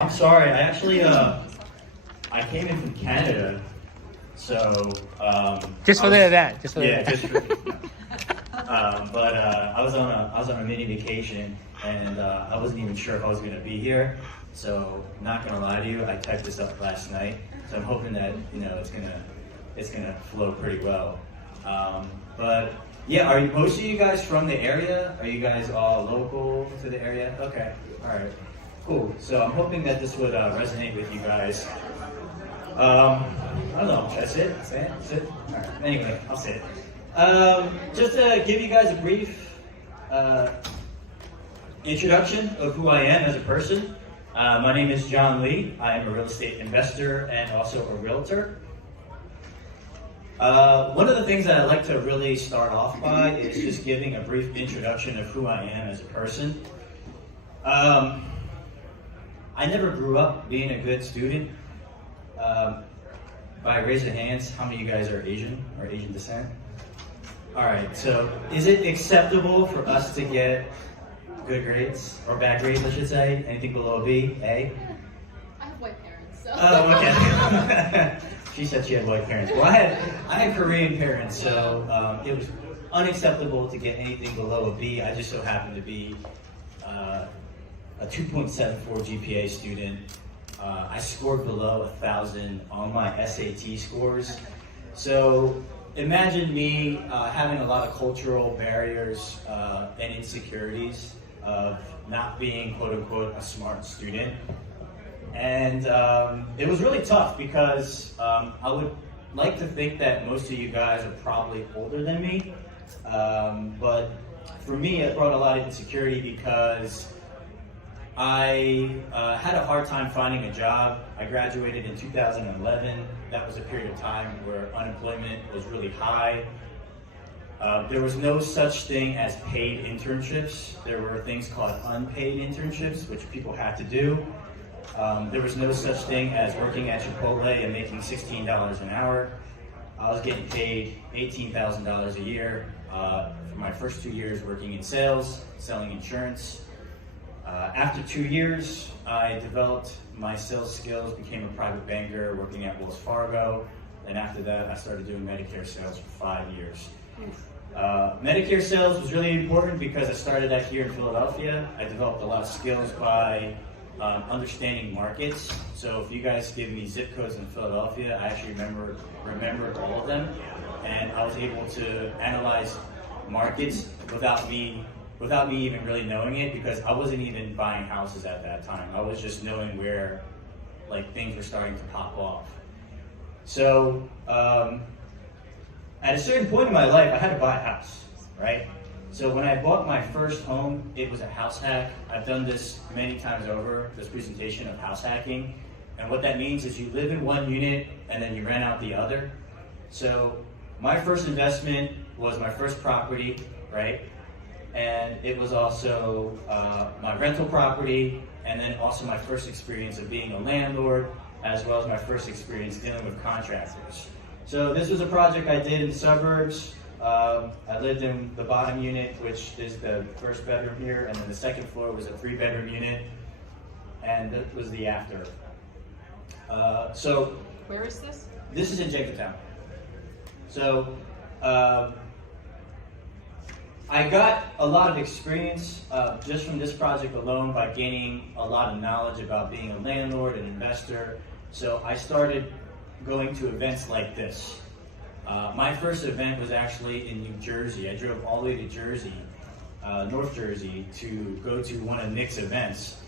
I'm sorry, I actually, I came in from Canada, so, Just for the event, just for the yeah, event. just for, but I was on a mini vacation, and I wasn't even sure if I was gonna be here, so not gonna lie to you, I typed this up last night, so I'm hoping that, it's gonna flow pretty well. But yeah, are most of you guys from the area? Are you guys all local to the area? Okay, all right. Cool. So I'm hoping that this would resonate with you guys. I don't know. Should I sit? Stand? Sit? All right. Anyway, I'll sit. Just to give you guys a brief introduction of who I am as a person. My name is John Lee. I am a real estate investor and also a realtor. One of the things that I like to really start off by is just giving a brief introduction of who I am as a person. I never grew up being a good student. By raise of hands, how many of you guys are Asian or Asian descent? All right, so is it acceptable for us to get good grades, or bad grades, I should say? Anything below a B, A? I have white parents, so. Oh, okay. She said she had white parents. Well, I had Korean parents, so it was unacceptable to get anything below a B. I just so happened to be a 2.74 GPA student. I scored below 1,000 on my SAT scores. So imagine me having a lot of cultural barriers and insecurities of not being quote unquote a smart student. And it was really tough because I would like to think that most of you guys are probably older than me. But for me, it brought a lot of insecurity because I had a hard time finding a job. I graduated in 2011. That was a period of time where unemployment was really high. There was no such thing as paid internships. There were things called unpaid internships, which people had to do. There was no such thing as working at Chipotle and making $16 an hour. I was getting paid $18,000 a year for my first 2 years working in sales, selling insurance. After 2 years, I developed my sales skills, became a private banker working at Wells Fargo. And after that, I started doing Medicare sales for 5 years. Medicare sales was really important because I started that here in Philadelphia. I developed a lot of skills by understanding markets. So if you guys give me zip codes in Philadelphia, I actually remembered all of them. And I was able to analyze markets without me even really knowing it, because I wasn't even buying houses at that time. I was just knowing where like things were starting to pop off. So at a certain point in my life, I had to buy a house, right? So when I bought my first home, it was a house hack. I've done this many times over, this presentation of house hacking. And what that means is you live in one unit and then you rent out the other. So my first investment was my first property, right? And it was also my rental property, and then also my first experience of being a landlord, as well as my first experience dealing with contractors. So this was a project I did in the suburbs. I lived in the bottom unit, which is the first bedroom here, and then the second floor was a 3-bedroom unit, and that was the after. So Where is this? this is in Jenkintown. So I got a lot of experience just from this project alone by gaining a lot of knowledge about being a landlord and investor. So I started going to events like this. My first event was actually in New Jersey. I drove all the way to Jersey, North Jersey, to go to one of Nick's events.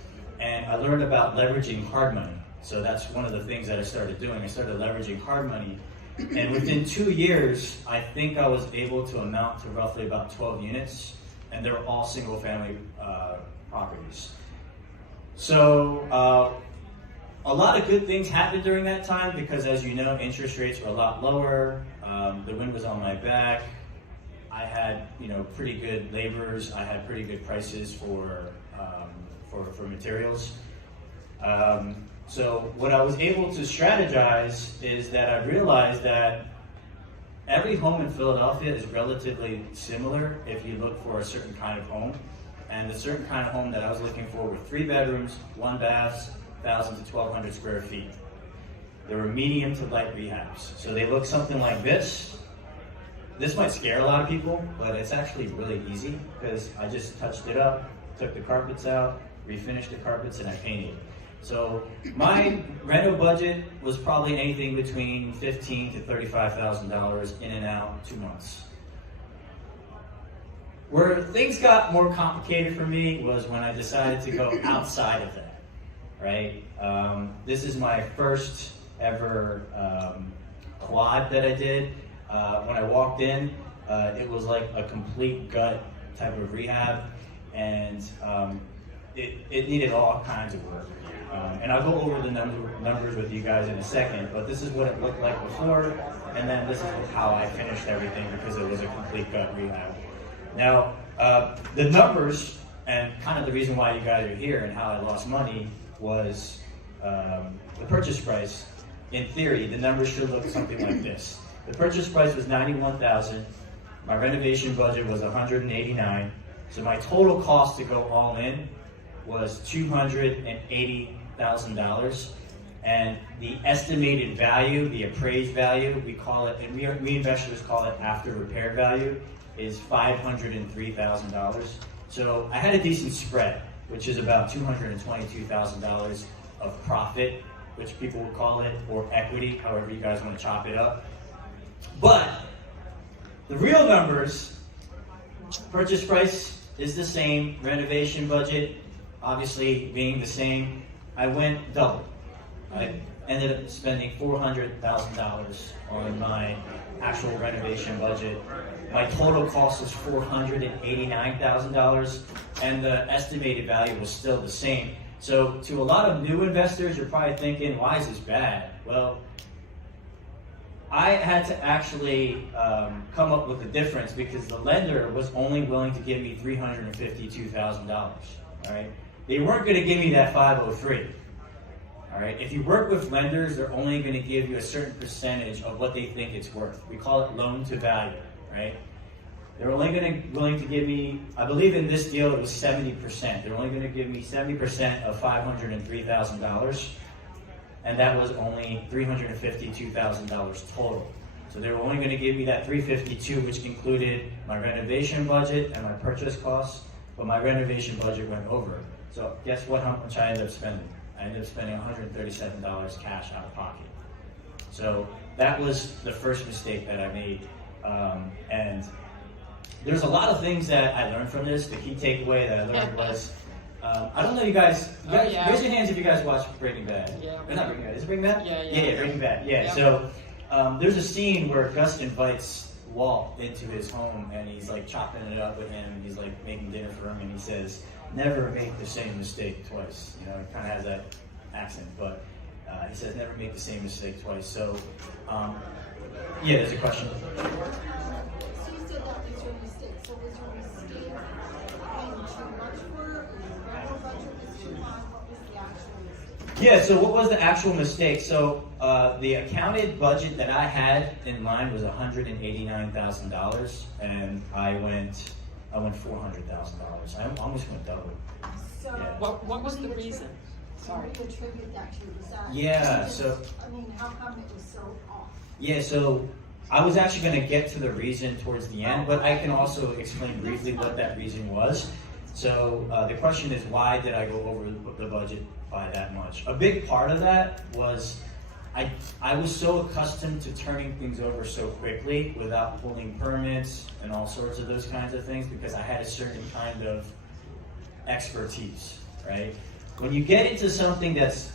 And I learned about leveraging hard money. So that's one of the things that I started doing. I started leveraging hard money. And within 2 years, I think I was able to amount to roughly about 12 units, and they were all single-family properties. So a lot of good things happened during that time because, as you know, interest rates were a lot lower. The wind was on my back. I had, pretty good laborers. I had pretty good prices for materials. So what I was able to strategize is that I realized that every home in Philadelphia is relatively similar if you look for a certain kind of home. And the certain kind of home that I was looking for were 3 bedrooms, 1 bath, 1,000 to 1,200 square feet. They were medium to light rehabs. So they look something like this. This might scare a lot of people, but it's actually really easy because I just touched it up, took the carpets out, refinished the carpets, and I painted. So my reno budget was probably anything between $15,000 to $35,000 in and out 2 months. Where things got more complicated for me was when I decided to go outside of that, right? This is my first ever quad that I did. When I walked in, it was like a complete gut type of rehab, and it needed all kinds of work. And I'll go over the numbers with you guys in a second, but this is what it looked like before, and then this is how I finished everything because it was a complete gut rehab. Now, the numbers, and kind of the reason why you guys are here and how I lost money was the purchase price. In theory, the numbers should look something like this. The purchase price was $91,000. My renovation budget was $189,000. So my total cost to go all in was $280,000. And the estimated value, the appraised value, we call it, and we investors call it after repair value, is $503,000. So I had a decent spread, which is about $222,000 of profit, which people would call it, or equity, however you guys want to chop it up. But the real numbers, purchase price is the same, renovation budget obviously being the same. I went double. I ended up spending $400,000 on my actual renovation budget. My total cost was $489,000, and the estimated value was still the same. So to a lot of new investors, you're probably thinking, why is this bad? Well, I had to actually come up with a difference because the lender was only willing to give me $352,000, all right? They weren't gonna give me that 503, all right? If you work with lenders, they're only gonna give you a certain percentage of what they think it's worth. We call it loan to value, right? They're only willing to give me, I believe in this deal it was 70%. They're only gonna give me 70% of $503,000. And that was only $352,000 total. So they were only going to give me that $352,000, which included my renovation budget and my purchase costs, but my renovation budget went over. So guess what? How much I ended up spending? I ended up spending $137 cash out of pocket. So that was the first mistake that I made, and there's a lot of things that I learned from this. The key takeaway that I learned was. I don't know, you guys raise your hands if you guys watch Breaking Bad. Yeah. Or not Breaking Bad, is it Breaking Bad? Yeah, Breaking Bad, yeah. Yeah. So there's a scene where Gus invites Walt into his home and he's like chopping it up with him, and he's like making dinner for him, and he says, never make the same mistake twice. You know, he kind of has that accent, but he says never make the same mistake twice. So, yeah, there's a question. So you said that was your mistake. So was your mistake paying too much for it? Or your rental budget was too high? What was the actual mistake? Yeah, so what was the actual mistake? So the accounted budget that I had in mind was $189,000, and I went $400,000. I almost went double. So Yeah. What was the reason? Sorry. What do you attribute that to? Was that Yeah, just- so- I mean, how come it was so off? Yeah, so I was actually going to get to the reason towards the end, but I can also explain briefly what that reason was. So the question is, why did I go over the budget by that much? A big part of that was I was so accustomed to turning things over so quickly without pulling permits and all sorts of those kinds of things because I had a certain kind of expertise, right? When you get into something that's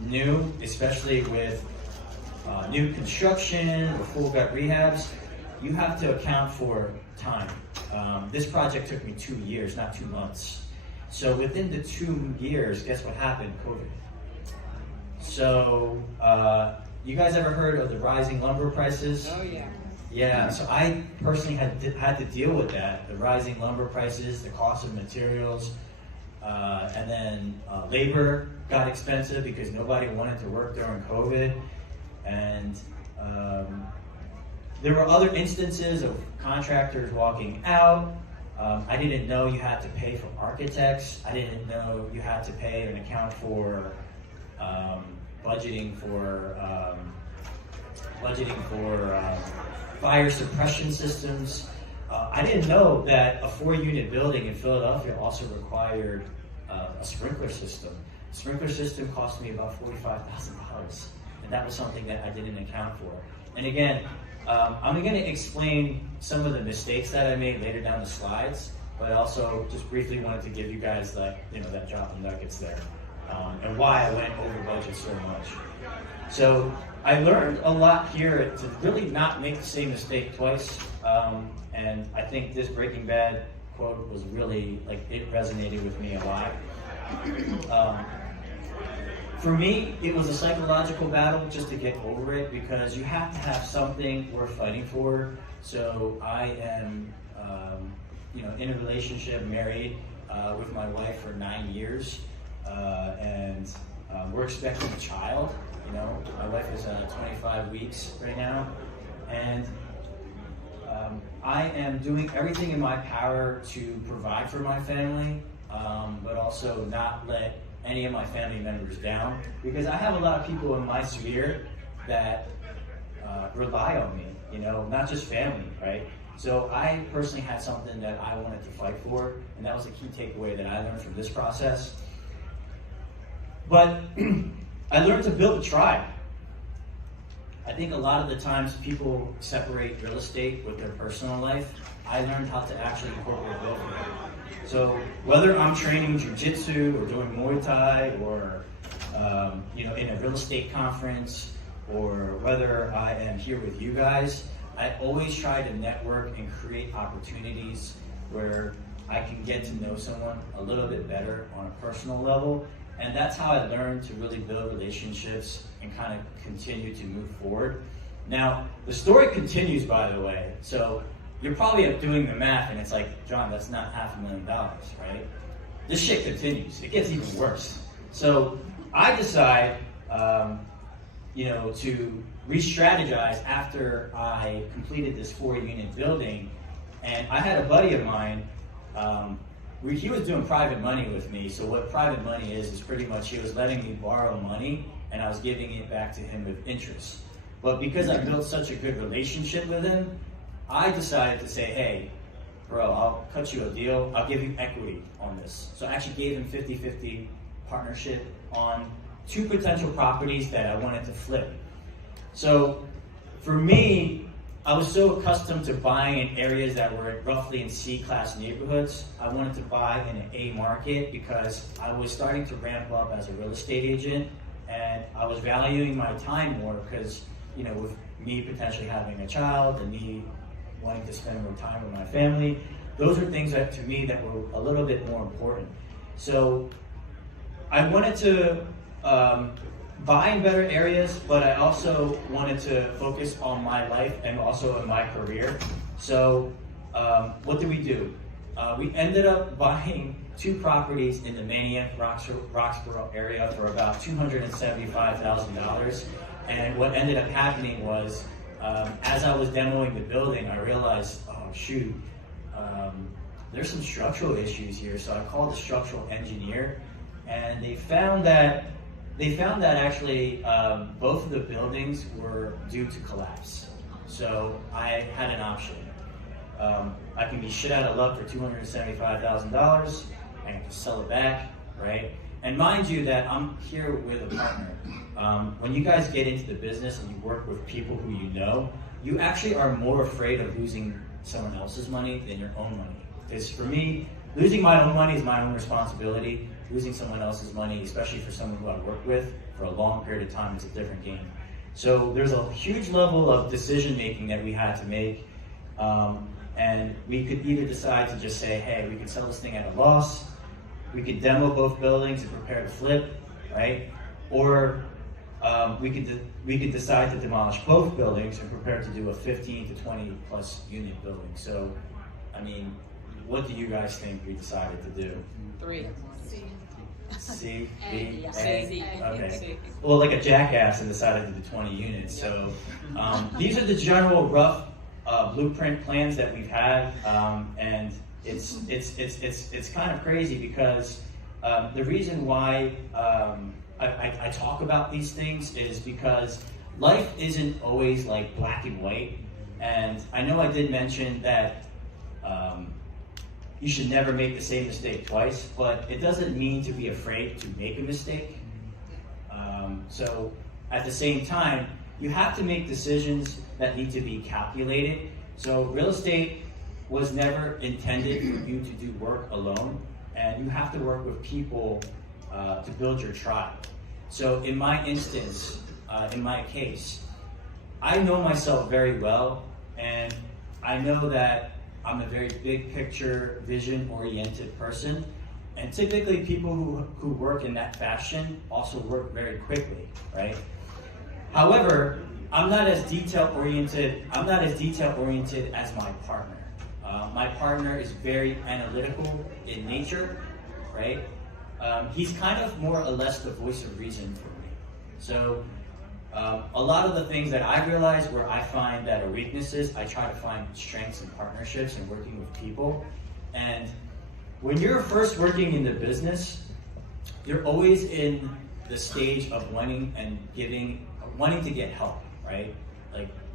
new, especially with new construction or full gut rehabs, you have to account for time. This project took me 2 years, not 2 months. So within the 2 years, guess what happened? COVID. So you guys ever heard of the rising lumber prices? Oh yeah. Yeah, so I personally had to deal with that, the rising lumber prices, the cost of materials, and then labor got expensive because nobody wanted to work during COVID. And there were other instances of contractors walking out, I didn't know you had to pay for architects. I didn't know you had to pay an account for budgeting for fire suppression systems. I didn't know that a 4-unit building in Philadelphia also required a sprinkler system. The sprinkler system cost me about $45,000, and that was something that I didn't account for. And again, I'm going to explain some of the mistakes that I made later down the slides, but I also just briefly wanted to give you guys that drop of nuggets there, and why I went over budget so much. So I learned a lot here to really not make the same mistake twice, and I think this Breaking Bad quote was really, it resonated with me a lot. For me, it was a psychological battle just to get over it, because you have to have something worth fighting for. So I am, in a relationship, married with my wife for 9 years, and we're expecting a child. My wife is 25 weeks right now, and I am doing everything in my power to provide for my family, but also not let any of my family members down, because I have a lot of people in my sphere that rely on me, not just family, right? So I personally had something that I wanted to fight for, and that was a key takeaway that I learned from this process. But I learned to build a tribe. I think a lot of the times people separate real estate with their personal life. I learned how to actually incorporate both of them. So whether I'm training jiu-jitsu or doing Muay Thai or in a real estate conference, or whether I am here with you guys, I always try to network and create opportunities where I can get to know someone a little bit better on a personal level. And that's how I learned to really build relationships and kind of continue to move forward. Now, the story continues, by the way. So you're probably doing the math and it's like, John, that's not $500,000, right? This shit continues. It gets even worse. So I decide, to re-strategize after I completed this 4-unit building. And I had a buddy of mine, he was doing private money with me. So what private money is pretty much he was letting me borrow money and I was giving it back to him with interest. But because I built such a good relationship with him, I decided to say, hey, bro, I'll cut you a deal. I'll give you equity on this. So I actually gave him 50-50 partnership on 2 potential properties that I wanted to flip. So for me, I was so accustomed to buying in areas that were roughly in C-class neighborhoods. I wanted to buy in an A market because I was starting to ramp up as a real estate agent, and I was valuing my time more because, with me potentially having a child and me wanting to spend more time with my family, those are things that to me that were a little bit more important. So I wanted to buy in better areas, but I also wanted to focus on my life and also in my career. So what did we do? We ended up buying 2 properties in the Maniac Roxborough area for about $275,000. And what ended up happening was, as I was demoing the building, I realized, oh shoot, there's some structural issues here. So I called the structural engineer, and they found that actually both of the buildings were due to collapse. So I had an option. I can be shit out of luck for $275,000. I can sell it back, right? And mind you that I'm here with a partner. When you guys get into the business and you work with people who you know, you actually are more afraid of losing someone else's money than your own money. Because for me, losing my own money is my own responsibility. Losing someone else's money, especially for someone who I work with for a long period of time, is a different game. So there's a huge level of decision making that we had to make. And we could either decide to just say, hey, we could sell this thing at a loss. We could demo both buildings and prepare to flip, right? Or we could decide to demolish both buildings and prepare to do a 15 to 20 plus unit building. So, I mean, what do you guys think we decided to do? 3. C, B, A. C. Okay. Well, like a jackass, and decided to do 20 units. So these are the general rough blueprint plans that we've had, and it's kind of crazy because the reason why I talk about these things is because life isn't always like black and white. And I know I did mention that you should never make the same mistake twice, but it doesn't mean to be afraid to make a mistake. So at the same time, you have to make decisions that need to be calculated. So real estate was never intended for you to do work alone, and you have to work with people to build your tribe. So in my instance, in my case, I know myself very well, and I know that I'm a very big picture, vision-oriented person. And typically people who work in that fashion also work very quickly, right? However, I'm not as detail-oriented as my partner. My partner is very analytical in nature, right? He's kind of more or less the voice of reason for me. So a lot of the things that I realize where I find that are weaknesses, I try to find strengths in partnerships and working with people. And when you're first working in the business, you're always in the stage of wanting to get help, right?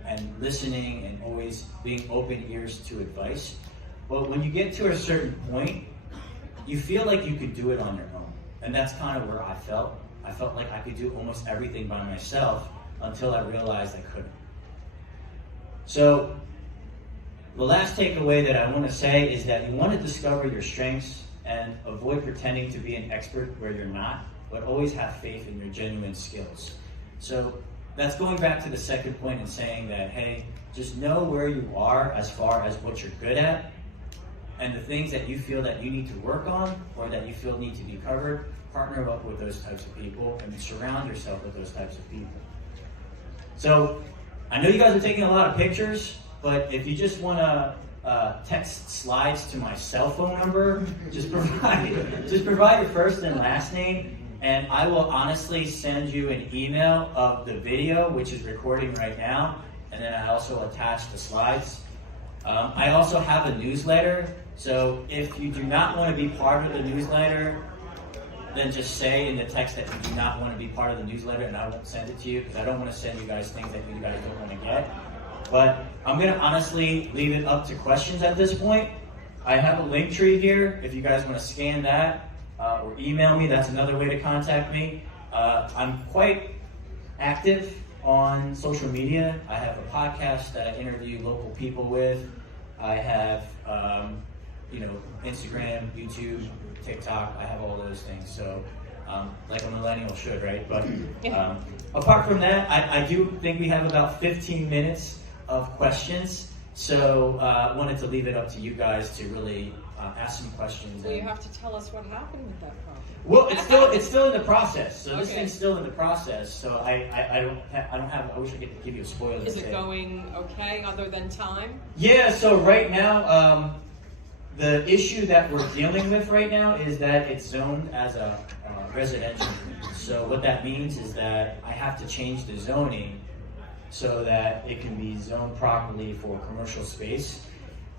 And listening and always being open ears to advice. But when you get to a certain point, you feel like you could do it on your own. And that's kind of where I felt. I felt like I could do almost everything by myself until I realized I couldn't. So the last takeaway that I want to say is that you want to discover your strengths and avoid pretending to be an expert where you're not, but always have faith in your genuine skills. So that's going back to the second point and saying that, hey, just know where you are as far as what you're good at, and the things that you feel that you need to work on or that you feel need to be covered, partner up with those types of people and surround yourself with those types of people. So I know you guys are taking a lot of pictures, but if you just want to text slides to my cell phone number, just provide your first and last name, and I will honestly send you an email of the video, which is recording right now, and then I also attach the slides. I also have a newsletter, so if you do not want to be part of the newsletter, then just say in the text that you do not want to be part of the newsletter, and I won't send it to you, because I don't want to send you guys things that you guys don't want to get. But I'm going to honestly leave it up to questions at this point. I have a link tree here if you guys want to scan that or email me. That's another way to contact me. I'm quite active on social media. I have a podcast that I interview local people with. I have Instagram, YouTube, TikTok. I have all those things. So like a millennial should, right? But apart from that, I do think we have about 15 minutes of questions. So I wanted to leave it up to you guys to really ask some questions. So you have to tell us what happened with that property. Well, it's still in the process. So this thing's still in the process. So I wish I could give you a spoiler. Is it going okay other than time? Yeah. So right now, the issue that we're dealing with right now is that it's zoned as a residential. So what that means is that I have to change the zoning so that it can be zoned properly for commercial space.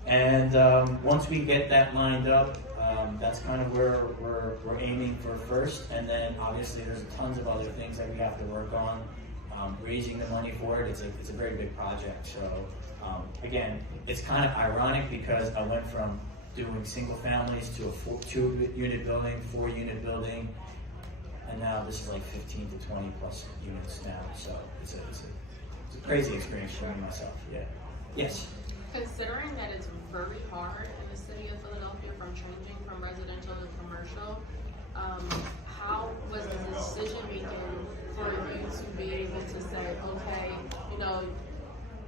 And once we get that lined up, that's kind of where we're aiming for first. And then obviously there's tons of other things that we have to work on. Raising the money for it, it's a very big project. So again, it's kind of ironic because I went from doing single families to a 2-unit building, 4-unit building, and now this is like 15 to 20 plus units now. So it's a crazy experience for me myself. Yeah. Yes. Considering that it's very hard in the city of Philadelphia from changing from residential to commercial, how was the decision making for you to be able to say, okay,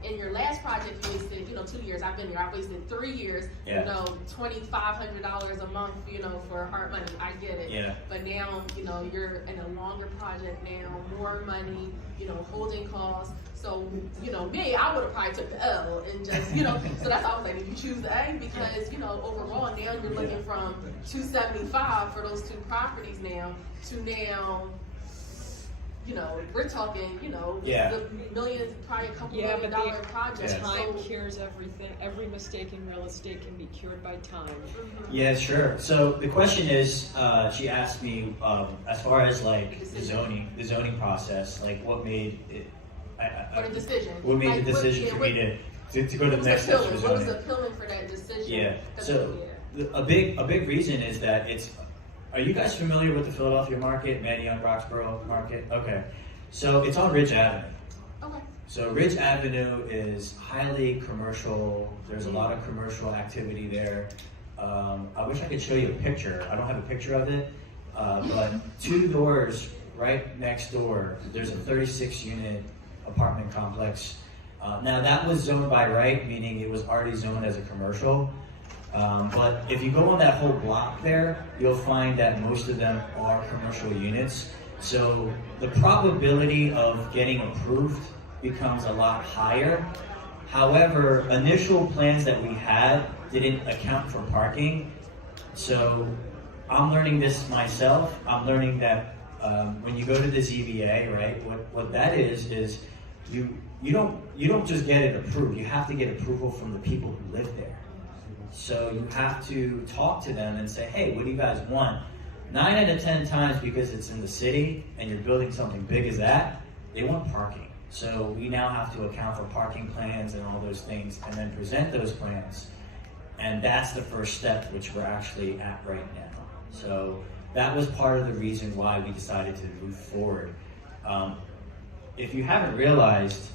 in your last project you wasted, 2 years. I've been here. I wasted 3 years. Yeah. $2,500 a month, for hard money. I get it. Yeah. But now, you're in a longer project now, more money, holding costs. So, me, I would have probably took the L and just, so that's why I was like, if you choose the A, because, overall now you're looking from $275 for those 2 properties now to now we're talking, Yeah. the millions, probably a couple Yeah, $1 million but the projects. time So- cures everything. Every mistake in real estate can be cured by time. Yeah, sure. So the question is, she asked me, as far as like the zoning process, like what made it, For the decision. what made Like, the decision for me to go to the next steps for What was zoning? appealing for that decision? Yeah. 'Cause, So a big reason is that are you guys familiar with the Philadelphia market, Manayunk, Roxborough market? Okay. So it's on Ridge Avenue. Okay. So Ridge Avenue is highly commercial. There's a lot of commercial activity there. I wish I could show you a picture. I don't have a picture of it, but 2 doors right next door, there's a 36-unit apartment complex. Now that was zoned by right, meaning it was already zoned as a commercial. But if you go on that whole block there, you'll find that most of them are commercial units. So the probability of getting approved becomes a lot higher. However, initial plans that we had didn't account for parking. So I'm learning this myself. I'm learning that when you go to the ZBA, right, what that is you don't just get it approved. You have to get approval from the people who live there. So you have to talk to them and say, hey, what do you guys want? 9 out of 10 times, because it's in the city and you're building something big as that, they want parking. So we now have to account for parking plans and all those things and then present those plans. And that's the first step, which we're actually at right now. So that was part of the reason why we decided to move forward. If you haven't realized,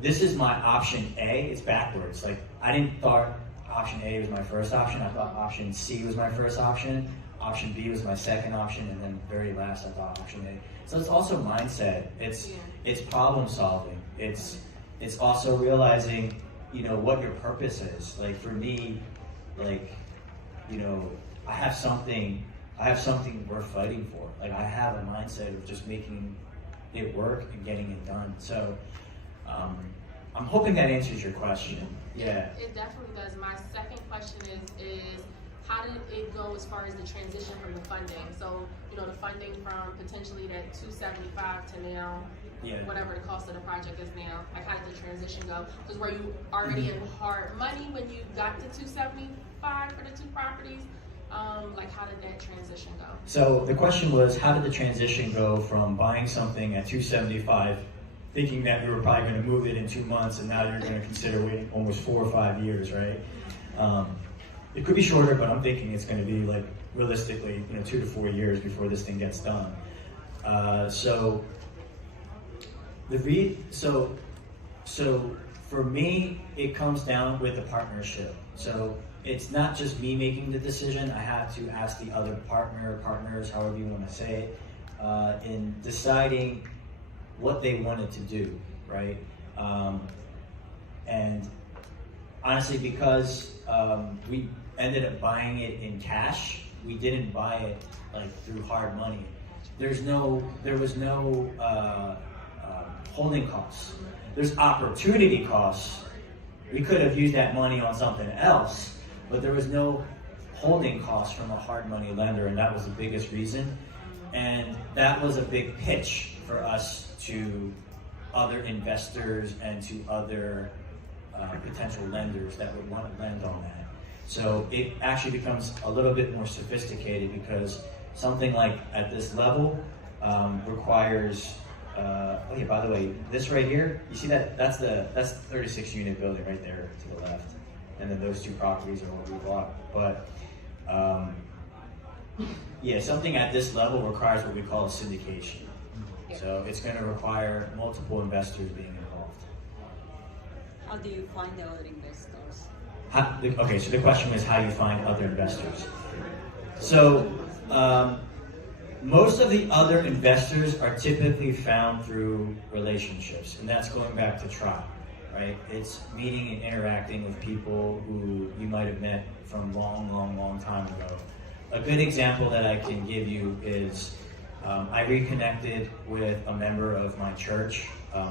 this is my option A. It's backwards. Like, I didn't thought option A was my first option. I thought option C was my first option. Option B was my second option, and then very last I thought option A. So it's also mindset. It's problem solving. It's also realizing, what your purpose is. Like for me, I have something worth fighting for. Like I have a mindset of just making it work and getting it done. So I'm hoping that answers your question. Yeah. It definitely does. My second question is how did it go as far as the transition from the funding? So, the funding from potentially that 275 to now, whatever the cost of the project is now. Like, how did the transition go? Because were you already in hard money when you got to 275 for the 2 properties? Like, how did that transition go? So the question was, how did the transition go from buying something at 275, thinking that we were probably going to move it in 2 months, and now you're going to consider waiting almost 4 or 5 years, right? It could be shorter, but I'm thinking it's going to be like realistically, 2 to 4 years before this thing gets done. So for me, it comes down with the partnership. So it's not just me making the decision. I have to ask the other partners, however you want to say it, in deciding what they wanted to do, right? And honestly, because we ended up buying it in cash, we didn't buy it like through hard money. There was no holding costs. There's opportunity costs. We could have used that money on something else, but there was no holding costs from a hard money lender, and that was the biggest reason. And that was a big pitch for us to other investors and to other potential lenders that would want to lend on that. So it actually becomes a little bit more sophisticated, because something like at this level requires, oh yeah, by the way, this right here, you see that's the 36 unit building right there to the left. And then those 2 properties are what we bought. But yeah, something at this level requires what we call a syndication. So it's going to require multiple investors being involved. How do you find the other investors? Okay, so the question was how you find other investors. So most of the other investors are typically found through relationships, and that's going back to tribe, right? It's meeting and interacting with people who you might have met from long time ago. A good example that I can give you is I reconnected with a member of my church.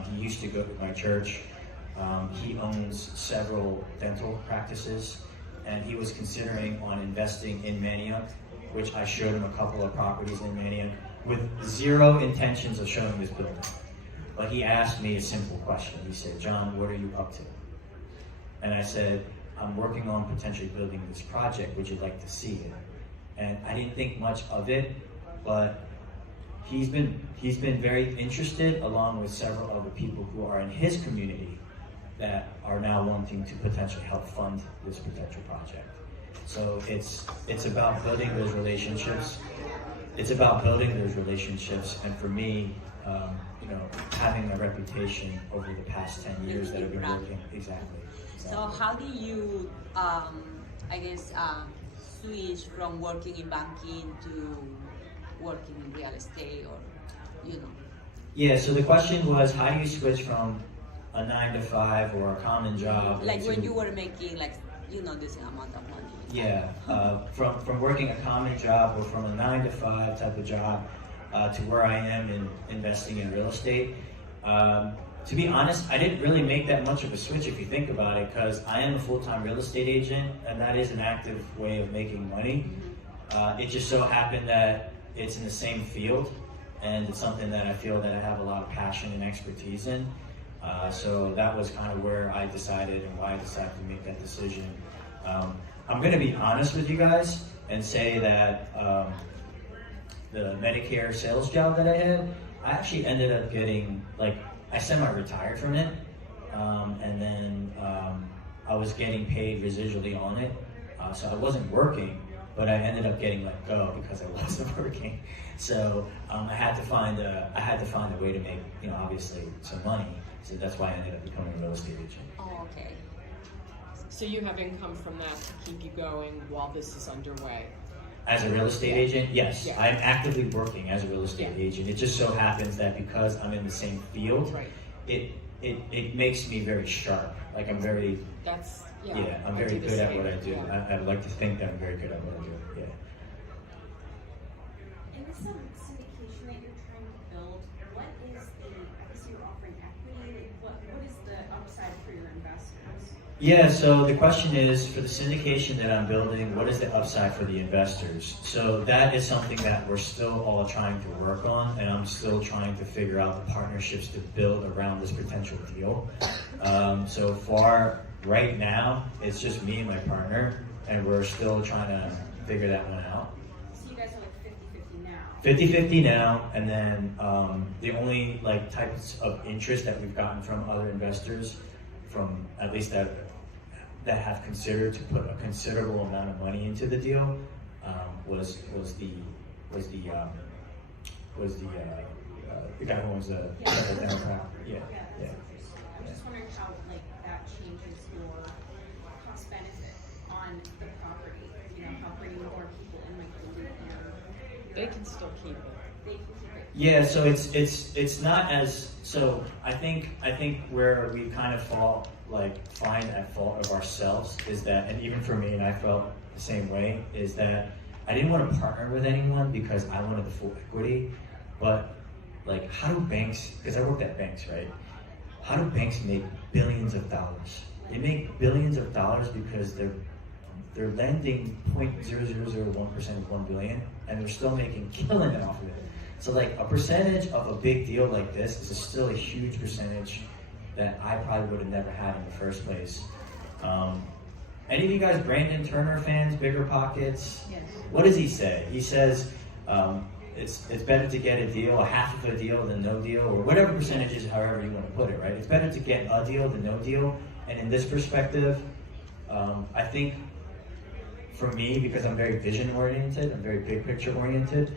He used to go to my church. He owns several dental practices, and he was considering on investing in Manayunk, which I showed him a couple of properties in Manayunk. with zero intentions of showing this building. But he asked me a simple question. He said, "John, what are you up to?" And I said, "I'm working on potentially building this project. Would you like to see it?" And I didn't think much of it, but he's been very interested, along with several other people who are in his community that are now wanting to potentially help fund this potential project. So it's about building those relationships. It's about building those relationships, and for me, having a reputation over the past 10 years that I've been working, exactly. So how do you, switch from working in banking to working in real estate, or Yeah, so the question was, how do you switch from a 9 to 5 or a common job? like when you were making this amount of money? Yeah, from working a common job or from a 9 to 5 type of job to where I am in investing in real estate. To be honest, I didn't really make that much of a switch if you think about it, because I am a full-time real estate agent, and that is an active way of making money. It just so happened that it's in the same field, and it's something that I feel that I have a lot of passion and expertise in. So that was kind of where I decided and why I decided to make that decision. I'm going to be honest with you guys and say that the Medicare sales job that I had, I actually ended up getting, I semi-retired from it, and then I was getting paid residually on it, so I wasn't working, but I ended up getting let go because I wasn't working. So I had to find a way to make, obviously some money. So that's why I ended up becoming a real estate agent. Oh, okay. So you have income from that to keep you going while this is underway? As a real estate agent, yes. Yeah. I'm actively working as a real estate agent. It just so happens that because I'm in the same field, Right. it makes me very sharp. Like I'm very, That's, I'm I very do the good at same, what I do. yeah. I'd like to think that I'm very good at what I do, yeah. In this syndication that you're trying to build, what is you're offering equity, what is the upside for your investors? Yeah, so the question is, for the syndication that I'm building, what is the upside for the investors? So that is something that we're still all trying to work on, and I'm still trying to figure out the partnerships to build around this potential deal. So far, right now, it's just me and my partner, and we're still trying to figure that one out. So you guys are like 50-50 now? 50-50 now, and then the only types of interest that we've gotten from other investors, from at least that have considered to put a considerable amount of money into the deal, was the guy who owns the Democrat. Yeah. I'm just wondering how that changes your cost benefit on the property. How bringing more people in the loop here. They can still keep it. They can keep it. Yeah, so it's not as, so I think where we kind of find at fault of ourselves is that, and even for me, and I felt the same way, is that I didn't want to partner with anyone because I wanted the full equity. But how do banks, because I worked at banks, right? How do banks make billions of dollars? They make billions of dollars because they're lending 0.0001% of 1 billion, and they're still killing it off of it. So a percentage of a big deal like this is still a huge percentage that I probably would have never had in the first place. Any of you guys Brandon Turner fans, Bigger Pockets? Yes. What does he say? He says it's better to get a deal, a half of a deal than no deal, or whatever percentages, however you want to put it, right? It's better to get a deal than no deal. And in this perspective, I think for me, because I'm very vision oriented, I'm very big picture oriented,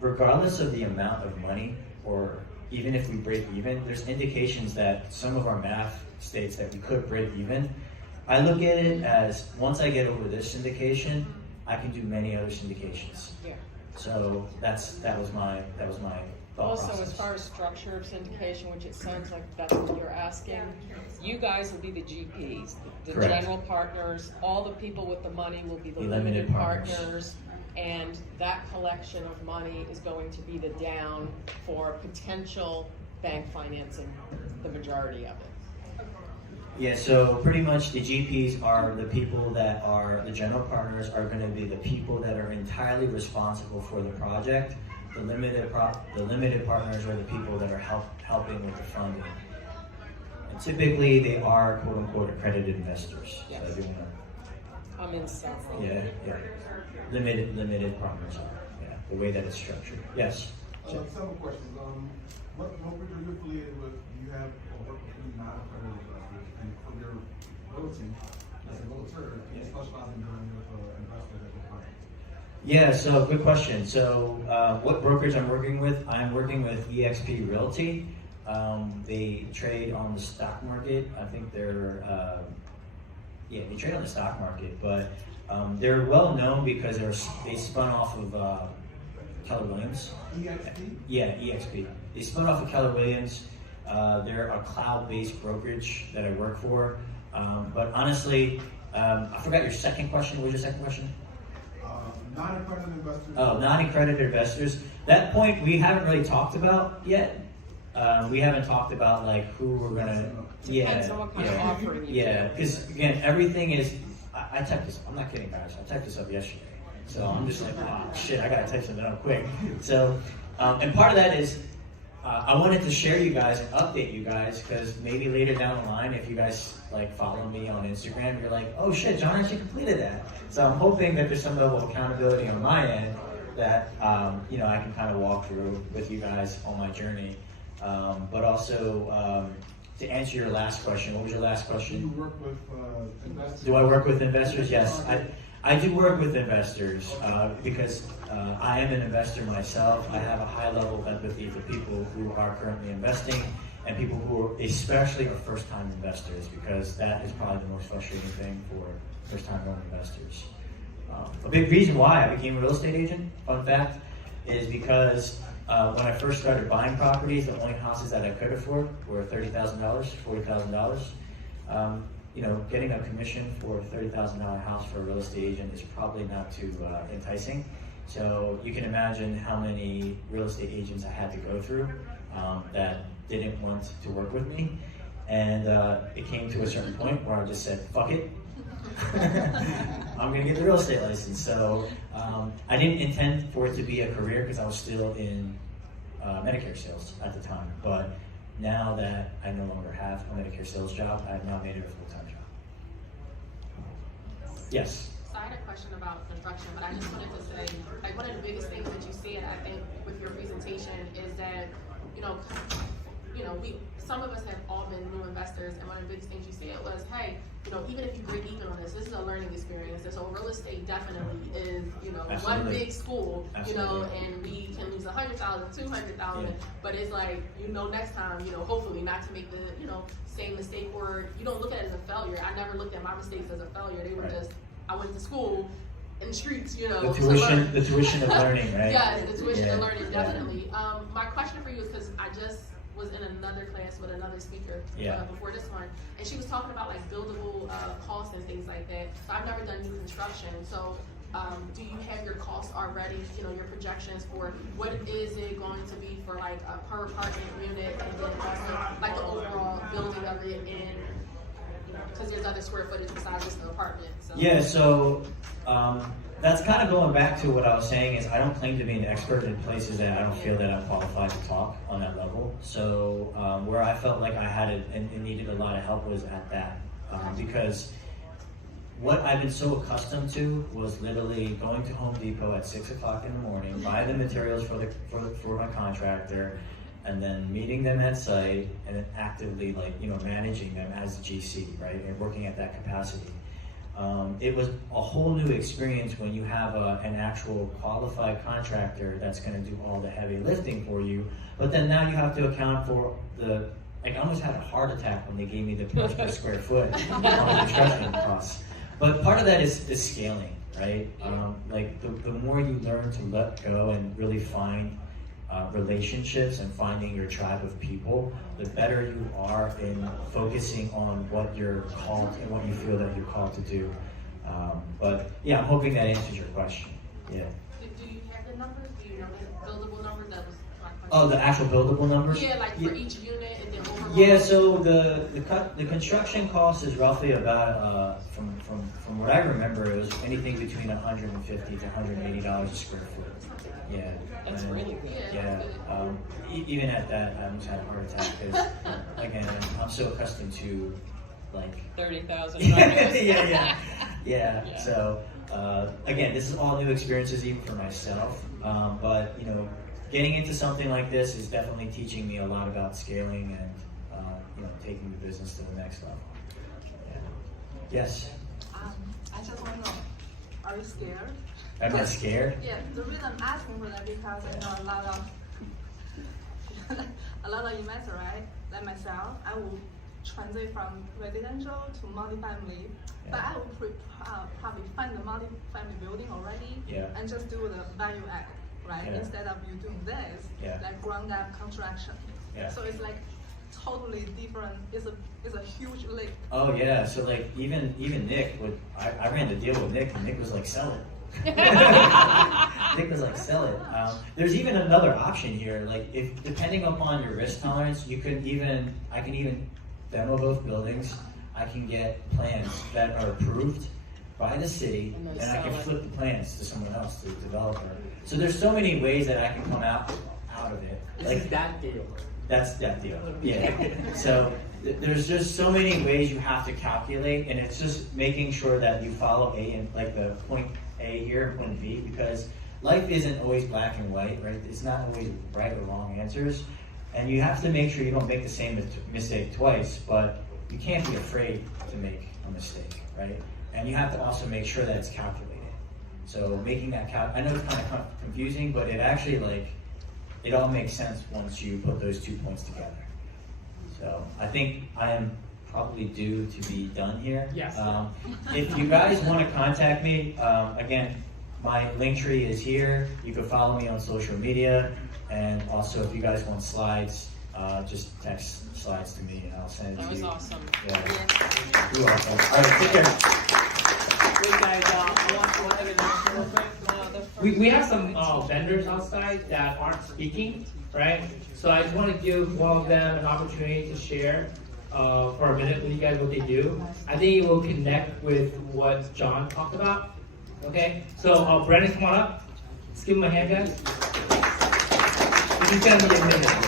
regardless of the amount of money, or even if we break even, there's indications that some of our math states that we could break even. I look at it as, once I get over this syndication, I can do many other syndications. Yeah. So that was my thought Also, process. as far as structure of syndication, which it sounds like that's what you're asking, you guys will be the GPs, the Correct. general partners, all the people with the money will be the The limited limited partners. partners, and that collection of money is going to be the down for potential bank financing, the majority of it. Yeah, so pretty much the GPs are the people that are, the general partners are going to be the people that are entirely responsible for the project. the limited partners are the people that are helping with the funding. And typically, they are quote unquote accredited investors. Yes. So they wanna, I'm in some. yeah. Limited partners are. Yeah, the way that it's structured. Yes. Several questions. What brokerage are you affiliated with? Do you have or work with any non-accredited investors? And for your realty, as a realtor, do you specialize in dealing with investors at your client? Yeah, so good question. So what brokerage I'm working with? I'm working with EXP Realty. They trade on the stock market. I think they're, they trade on the stock market, but they're well known because they spun off of Keller Williams. EXP? Yeah, EXP. They spun off of Keller Williams. They're a cloud-based brokerage that I work for. But honestly, I forgot your second question. What was your second question? Non-accredited investors. Oh, non-accredited investors. That point we haven't really talked about yet. We haven't talked about like who we're gonna. Depends on what kind of offering you do. Because again, everything is. I typed this. I'm not kidding, guys. I typed this up yesterday, so I'm just like, wow, shit, I gotta type something up quick. So, and part of that is. I wanted to share you guys and update you guys because maybe later down the line, if you guys like follow me on Instagram, you're like, oh shit, John actually completed that. So I'm hoping that there's some level of accountability on my end that I can kind of walk through with you guys on my journey. But also to answer your last question, what was your last question? Do you work with investors? Do I work with investors? Yes, I do work with investors because I am an investor myself. I have a high level of empathy for people who are currently investing and people who especially are first-time investors because that is probably the most frustrating thing for first-time home investors. A big reason why I became a real estate agent, fun fact, is because when I first started buying properties, the only houses that I could afford were $30,000, $40,000. Getting a commission for a $30,000 house for a real estate agent is probably not too enticing. So you can imagine how many real estate agents I had to go through that didn't want to work with me. And it came to a certain point where I just said, fuck it. I'm gonna get the real estate license. So I didn't intend for it to be a career because I was still in Medicare sales at the time. But now that I no longer have a Medicare sales job, I've now made it a full-time job. Yes. So I had a question about construction, but I just wanted to say, like, one of the biggest things that you said, I think, with your presentation is that, some of us have all been new investors, and one of the biggest things you said was, hey, even if you break even on this is a learning experience. And so real estate definitely is, Absolutely. one big school, Absolutely. and we can lose 100,000, 200,000, Yeah. but it's like, next time, hopefully not to make the, same mistake, or you don't look at it as a failure. I never looked at my mistakes as a failure. They were Right. just, I went to school in the streets, The tuition of learning, right? Yes, the tuition Yeah. of learning, Yeah. definitely. My question for you is because I just was in another class with another speaker before this one, and she was talking about like buildable costs and things like that. So I've never done new construction, so do you have your costs already? Your projections for what is it going to be for like a per apartment unit, and then also like the overall building of it, and because there's other square footage besides just the apartment. So. Yeah, so that's kind of going back to what I was saying is I don't claim to be an expert in places that I don't feel that I'm qualified to talk on that level. So where I felt like I had it and needed a lot of help was at that because what I've been so accustomed to was literally going to Home Depot at 6 o'clock in the morning, buy the materials for my contractor, and then meeting them at site and then actively managing them as a GC, right, and working at that capacity. It was a whole new experience when you have an actual qualified contractor that's going to do all the heavy lifting for you, but then now you have to account for I almost had a heart attack when they gave me the price per square foot on the construction costs. But part of that is scaling, right? The more you learn to let go and really find relationships and finding your tribe of people, the better you are in focusing on what you're called and what you feel that you're called to do. But yeah, I'm hoping that answers your question. Yeah. Do you have the numbers? Do you know the buildable numbers? That was my question. Oh, the actual buildable numbers? Yeah, like for each unit and then overall Yeah, so the construction cost is roughly about from what I remember, it was anything between $150 to $180 a square foot. Yeah, That's and, really good. Yeah, even at that, I almost had a heart attack because again, I'm so accustomed to like 30,000. yeah. So again, this is all new experiences even for myself. But you know, getting into something like this is definitely teaching me a lot about scaling and you know, taking the business to the next level. Yeah. Yes. I just want to know, are you scared? I'm not scared. Yeah, the reason I'm asking for that because I know a lot of investors, right? Like myself, I will transit from residential to multifamily, but I will probably find the multifamily building already and just do the value add, right? Yeah. Instead of you doing this, like ground up construction. Yeah. So it's like totally different. It's a huge leap. Oh yeah. So like even Nick would I ran the deal with Nick and Nick was like sell it. Nick was like sell it. There's even another option here. Like if depending upon your risk tolerance, I can even demo both buildings. I can get plans that are approved by the city, and I can flip the plans to someone else, to a developer. So there's so many ways that I can come out of it. Like that deal. That's that deal. Yeah. So there's just so many ways you have to calculate, and it's just making sure that you follow like the point A here and point B, because life isn't always black and white, right? It's not always right or wrong answers, and you have to make sure you don't make the same mistake twice. But you can't be afraid to make a mistake, right? And you have to also make sure that it's calculated. So making that I know it's kind of confusing, but it actually it all makes sense once you put those 2 points together. So I think I am probably due to be done here. Yes. If you guys want to contact me, again, my link tree is here. You can follow me on social media, and also if you guys want slides, just text slides to me and I'll send it to you. That was awesome. Yeah. You're welcome. All right, take care. Wait, guys, I want to mention real quick. We have some vendors outside that aren't speaking, right? So I just want to give one of them an opportunity to share for a minute with you guys what they do. I think it will connect with what John talked about. Okay, so Brandon, come on up. Let's give him a hand, guys. He's gonna be a minute.